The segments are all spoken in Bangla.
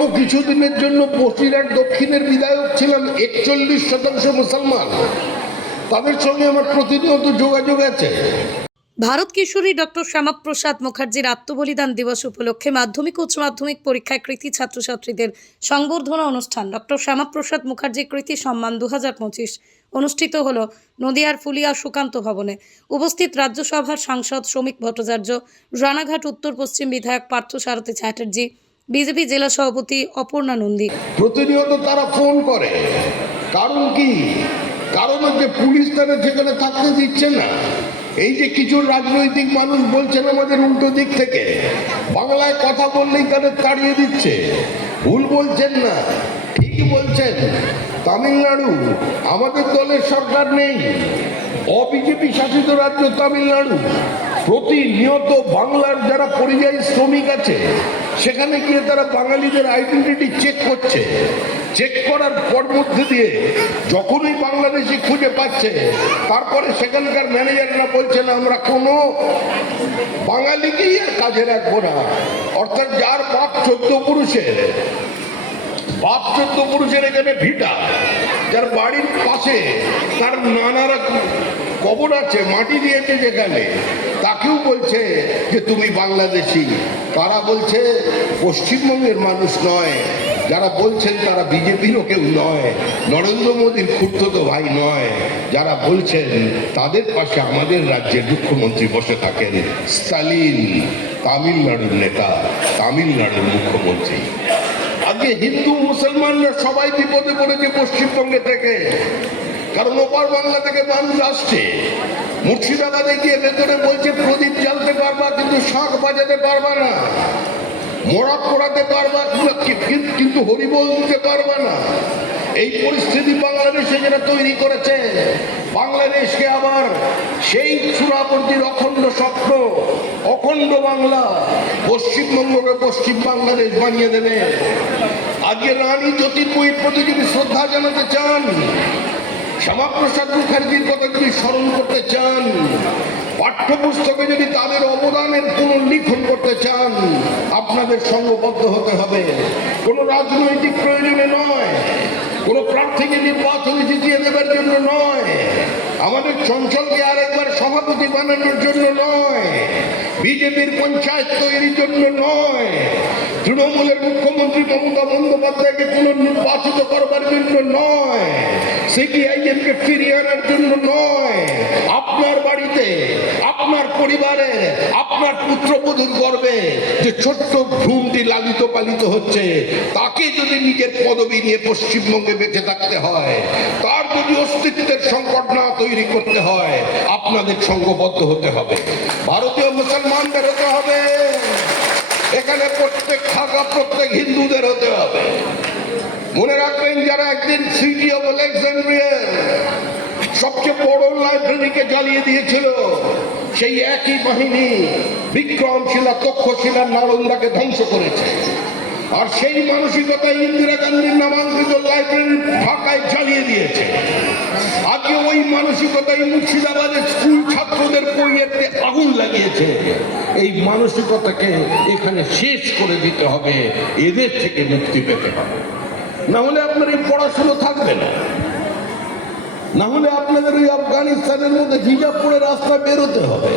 অল্প কিছুদিনের জন্য বসিরহাট দক্ষিণের বিধায়ক ছিলাম, একচল্লিশ শতাংশ মুসলমান। তাদের সঙ্গে আমার প্রতিনিয়ত যোগাযোগ আছে। ভারত কিশোরী ডক্টর শ্যামাপ্রসাদ মুখার্জির আত্মবলিদান দিবস উপলক্ষে মাধ্যমিক উচ্চ মাধ্যমিক পরীক্ষায় কৃতি ছাত্রছাত্রীদের সংবর্ধনা অনুষ্ঠান। ডক্টর শ্যামাপ্রসাদ মুখার্জি কৃতি সম্মান দু হাজার পঁচিশ অনুষ্ঠিত হল নদিয়ার ফুলিয়া সুকান্ত ভবনে। উপস্থিত রাজ্যসভার সাংসদ শ্রমিক ভট্টাচার্য, রানাঘাট উত্তর পশ্চিম বিধায়ক পার্থ সারথী চ্যাটার্জি বিজেপি জেলা সভাপতি অপর্ণা নন্দী। প্রতিনিয়ত তারা ফোন করে। কারণ কি? কারণ হচ্ছে পুলিশ তারা যেখানে থাকতে দিচ্ছে না। এই যে কিছু রাজনৈতিক মানুষ বলছেন আমাদের উল্টো দিক থেকে, বাংলায় কথা বললেই তাদের তাড়িয়ে দিচ্ছে। ভুল বলছেন না, ঠিকই বলছেন। তামিলনাড়ু, আমাদের দলের সরকার নেই। অবিজেপি শাসিত রাজ্য তামিলনাড়ু। প্রতিনিয়ত বাংলার যারা পরিযায়ী শ্রমিক আছে, সেখানে গিয়ে তারা বাঙালিদের আইডেন্টিটি চেক করছে। চেক করার পর মধ্যে দিয়ে যখনই বাংলাদেশি খুঁজে পাচ্ছে, তারপরে সেখানকার ম্যানেজাররা বলছেন আমরা কোনো বাঙালিকেই কাজে রাখব না। অর্থাৎ যার বাপ চোদ্দ পুরুষের বাপ চোদ্দ পুরুষের এখানে ভিটা। যার বাড়ির পাশে তার নানারা কবর আছে, মাটি দিয়েছে যেখানে। তাকেও বলছে যে তুমি বাংলাদেশি। তারা বলছে, পশ্চিমবঙ্গের মানুষ নয়। যারা বলছেন তারা বিজেপিরও কেউ নয়। নরেন্দ্র মোদীর খুঁড়তো ভাই নয়। যারা বলছেন তাদের পাশে আমাদের রাজ্যের মুখ্যমন্ত্রী বসে থাকেন স্টালিন, তামিলনাড়ুর নেতা, তামিলনাড়ুর মুখ্যমন্ত্রী। আজকে হিন্দু মুসলমানরা সবাই বিপদে পড়েছে পশ্চিমবঙ্গে থেকে কারণ ওপার বাংলা থেকে মানুষ আসছে। মুর্শিদাবাদে গিয়ে ভেতরে বলছে, প্রদীপ জ্বালতে পারবা, কিন্তু শাঁখ বাজাতে পারবা না। মোড়া পোড়াতে পারবা কিন্তু হরিবোল দিতে পারবা না। এই পরিস্থিতি বাংলাদেশে যারা তৈরি করেছে, বাংলাদেশকে আবার সেই চূড়াবর্তীর অখণ্ড স্বপ্ন, অখণ্ড বাংলা পশ্চিমবঙ্গকে পশ্চিম বাংলাদেশ বানিয়ে দেবে। আজকে রানী জ্যোতির্ময়ীর প্রতি যদি শ্রদ্ধা জানাতে চান, শ্যামাপ্রসাদ মুখার্জির কথা যদি স্মরণ করতে চান, পাঠ্যপুস্তকে যদি তাদের অবদানের পুনর্লিখন করতে চান, আপনাদের সঙ্গবদ্ধ হতে হবে। কোনো রাজনৈতিক প্রয়োজনে নয়, কোনো প্রার্থীকে নির্বাচনে জিতিয়ে দেবার জন্য নয়। আমাদের চঞ্চলকে আরেকবার সভাপতি বানানোর জন্য নয়, বিজেপির পঞ্চায়েত তৈরির জন্য নয়, তৃণমূলের মুখ্যমন্ত্রী মমতা বন্দ্যোপাধ্যায়কে পুনর্নির্বাচিত করবার জন্য নয় সিপিআইএম কে ফিরিয়ে আনার জন্য নয়। আপনার বাড়িতে, আপনার পরিবারে আপনার পুত্র পুত্রবধূর গর্বে যে ছোট্ট ভ্রূণটি লালিত পালিত হচ্ছে, তাকে যদি নিজের পদবি নিয়ে পশ্চিমবঙ্গে বেঁচে থাকতে হয়, তার যদি অস্তিত্বের সংকট না তৈরি করতে হয়, আপনাদের সঙ্গবদ্ধ হতে হবে। ভারতীয় মুসলমানদের হতে হবে। এখানে প্রত্যেক থাকা প্রত্যেক হিন্দুদের হতে হবে। মনে রাখবেন যারা একদিন সিটি অফ আলেকজান্ড্রিয়ার সবচেয়ে বড় লাইব্রেরিকে জ্বালিয়ে দিয়েছিল সেই একই বাহিনী বিক্রমশিলা, তক্ষশিলা, নালন্দাকে ধ্বংস করেছে। আর সেই মানসিকতা ইন্দিরা গান্ধীর নামাঙ্কিত লাইব্রেরি ঢাকায় জ্বালিয়ে দিয়েছে। আজকে ওই মানসিকতাই মুর্শিদাবাদের স্কুল ছাত্রদের বইয়েতে আগুন লাগিয়েছে। এই মানসিকতাকে এখানে শেষ করে দিতে হবে, এদের থেকে মুক্তি পেতে হবে। না হলে আপনার এই পড়াশুনো থাকবে না। না হলে আপনাদের ওই আফগানিস্তানের মধ্যে হিজাব পরে রাস্তায় বেরোতে হবে।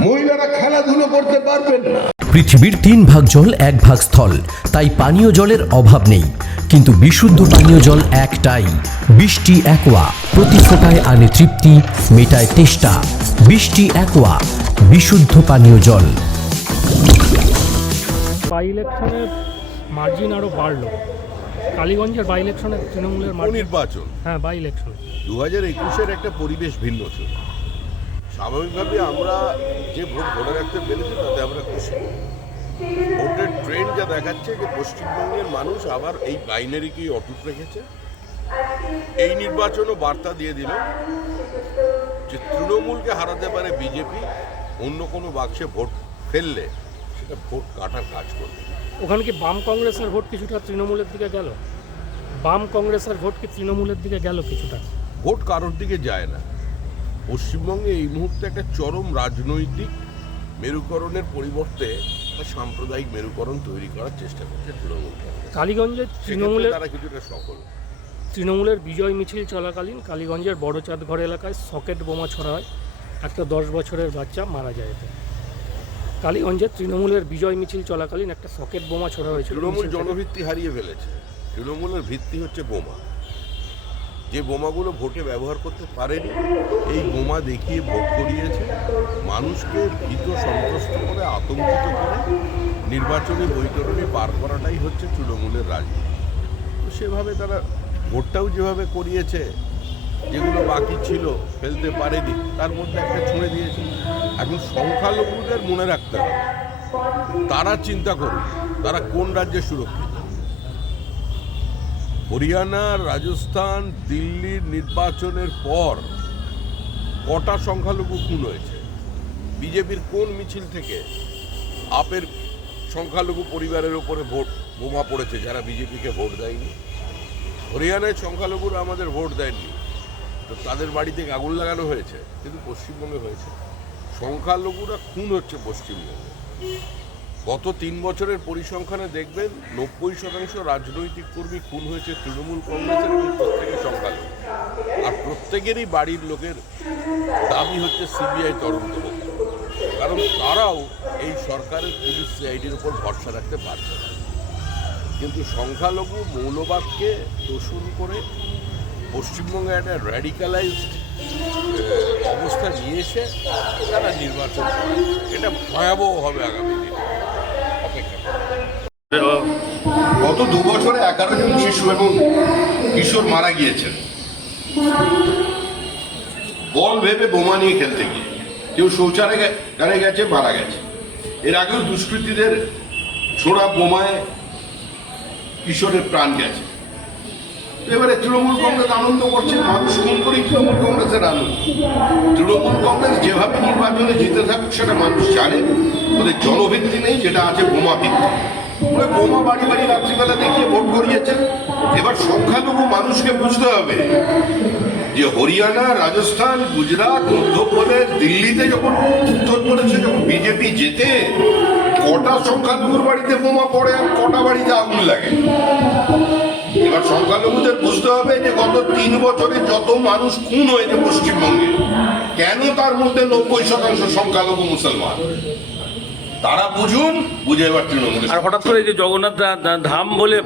মহিলারা খেলাধুলো করতে পারবেন না। পৃথিবীর তিন ভাগ জল এক ভাগ স্থল। তাই পানীয় জলের অভাব নেই। কিন্তু বিশুদ্ধ পানীয় জল একটাই। বৃষ্টি একোয়া। প্রতি ফোটায় আনে তৃপ্তি মেটায় তেষ্টা। বৃষ্টি একোয়া। বিশুদ্ধ পানীয় জল। বাই ইলেকশনে মার্জিন আরও বাড়লো। কালীগঞ্জের বাই ইলেকশনে তৃণমূলের নির্বাচন হ্যাঁ বাই ইলেকশন দু হাজার একুশের একটা পরিবেশ ভিন্ন ছিল। স্বাভাবিকভাবে আমরা যে ভোট ধরে রাখতে পেরেছি তাতে আমরা খুশি। ভোটের ট্রেন্ড যা দেখাচ্ছে যে পশ্চিমবঙ্গের মানুষ আবার এই বাইনারিকেই অটুট রেখেছে। এই নির্বাচনও বার্তা দিয়ে দিল যে তৃণমূলকে হারাতে পারে বিজেপি অন্য কোনো বাক্সে ভোট ফেললে সেটা ভোট কাটার কাজ করবে। ওখানে কি বাম কংগ্রেসের ভোট কিছুটা তৃণমূলের দিকে গেল? বাম কংগ্রেসের ভোট কি তৃণমূলের দিকে গেল কিছুটা? ভোট কারোর দিকে যায় না। পশ্চিমবঙ্গে এই মুহূর্তে একটা চরম রাজনৈতিক মেরুকরণের পরিবর্তে সাম্প্রদায়িক মেরুকরণ তৈরি করার চেষ্টা করছে তৃণমূল কালীগঞ্জের কালীগঞ্জে তৃণমূলের তারা কিছুটা সফল। তৃণমূলের বিজয় মিছিল চলাকালীন কালীগঞ্জের বড় চাঁদঘর এলাকায় সকেট বোমা ছড়া হয় একটা দশ বছরের বাচ্চা মারা যায় এতে। কালীগঞ্জে তৃণমূলের বিজয় মিছিল চলাকালীন একটা সকেট বোমা ছড়া হয়েছিল। তৃণমূল জনভিত্তি হারিয়ে ফেলেছে। তৃণমূলের ভিত্তি হচ্ছে বোমা। যে বোমাগুলো ভোটে ব্যবহার করতে পারেনি এই বোমা দেখিয়ে ভোট করিয়েছে। মানুষকে ভীত সন্ত্রস্ত করে আতঙ্কিত করে নির্বাচনী বৈতরণী পার করাটাই হচ্ছে তৃণমূলের রাজনীতি। তো সেভাবে তারা ভোটটাও যেভাবে করিয়েছে যেগুলো বাকি ছিল ফেলতে পারেনি তার মধ্যে একটা ছুঁড়ে দিয়েছে। এখন সংখ্যালঘুদের মনে রাখতে হবে। তারা চিন্তা করুন তারা কোন রাজ্যে সুরক্ষিত। হরিয়ানা, রাজস্থান, দিল্লির নির্বাচনের পর কটা সংখ্যালঘু খুন হয়েছে? বিজেপির কোন মিছিল থেকে আপের সংখ্যালঘু পরিবারের ওপরে ভোট বোমা পড়েছে যারা বিজেপিকে ভোট দেয়নি? হরিয়ানায় সংখ্যালঘুরা আমাদের ভোট দেয়নি। তো তাদের বাড়িতে আগুন লাগানো হয়েছে, কিন্তু পশ্চিমবঙ্গে হয়েছে। সংখ্যালঘুরা খুন হচ্ছে পশ্চিমবঙ্গে। গত তিন বছরের পরিসংখ্যানে দেখবেন, নব্বই শতাংশ রাজনৈতিক কর্মী খুন হয়েছে তৃণমূল কংগ্রেসের এবং প্রত্যেকে সংখ্যালঘু। আর প্রত্যেকেরই বাড়ির লোকের দাবি হচ্ছে সিবিআই তদন্ত কারণ তারাও এই সরকারের পুলিশ সিআইডির উপর ভরসা রাখতে পারছে না। কিন্তু সংখ্যালঘু মৌলবাদকে দোষণ করে পশ্চিমবঙ্গে একটা র্যাডিক্যালাইজড অবস্থা নিয়ে এসে তারা নির্বাচন এটা ভয়াবহ হবে আগামী দিনে। গত দু বছরে এগারো জন শিশু এবং কিশোর মারা গিয়েছেন। বল ভেবে বোমা নিয়ে খেলতে গিয়ে কেউ শৌচালয়ে গেছে, মারা গেছে। এর আগেও দুষ্কৃতীদের ছোড়া বোমায় কিশোরের প্রাণ গেছে। এবারে তৃণমূল কংগ্রেস আনন্দ করছে, মানুষ খুন করেই তৃণমূল কংগ্রেসের আনন্দ। তৃণমূল কংগ্রেস যেভাবে নির্বাচনে জিতে থাকুক, সেটা মানুষ জানে। ওদের জনভিত্তি নেই, যেটা আছে বোমা ভিত্তি। ওই বোমা বাড়ি বাড়ি রাত্রিবেলা দেখিয়ে ভোট করিয়েছে। এবার সংখ্যালঘু মানুষকে বুঝতে হবে যে হরিয়ানা, রাজস্থান, গুজরাট, মধ্যপ্রদেশ, দিল্লিতে যখন উত্তরপ্রদেশে যখন বিজেপি জেতে, কটা সংখ্যালঘুর বাড়িতে বোমা পড়ে আর কটা বাড়িতে আগুন লাগে? এবার সংখ্যালঘুদের বুঝতে হবে যে গত তিন বছরে যত মানুষ খুন হয়েছে পশ্চিমবঙ্গে কেন তার মধ্যে নব্বই শতাংশ সংখ্যালঘু মুসলমান? তারা বুঝুন বুঝে এবার তৃণমূল আর হঠাৎ করে যে জগন্নাথ ধাম বলে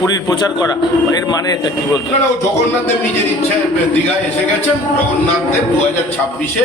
পুরীর প্রচার করা এর মানে এটা কি বলতো? জগন্নাথ দেব নিজের ইচ্ছায় দীঘায় এসে গেছেন। জগন্নাথ দেব দু হাজার ছাব্বিশে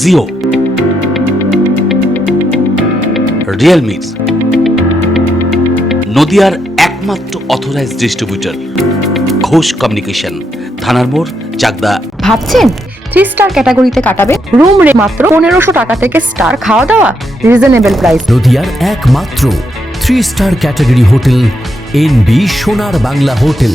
জিও রিয়েলমি নদিয়ার একমাত্র অথরাইজ ডিস্ট্রিবিউটর ঘোষ কমিউনিকেশন থানার মোড় চাকদা। ভাবছেন? থ্রি স্টার ক্যাটাগরিতে কাটাবে? রুম রে মাত্র পনেরোশো টাকা থেকে স্টার খাওয়া দাওয়া? রিজনেবল প্রাইস নদিয়ার একমাত্র three star category hotel N B Sonar Bangla hotel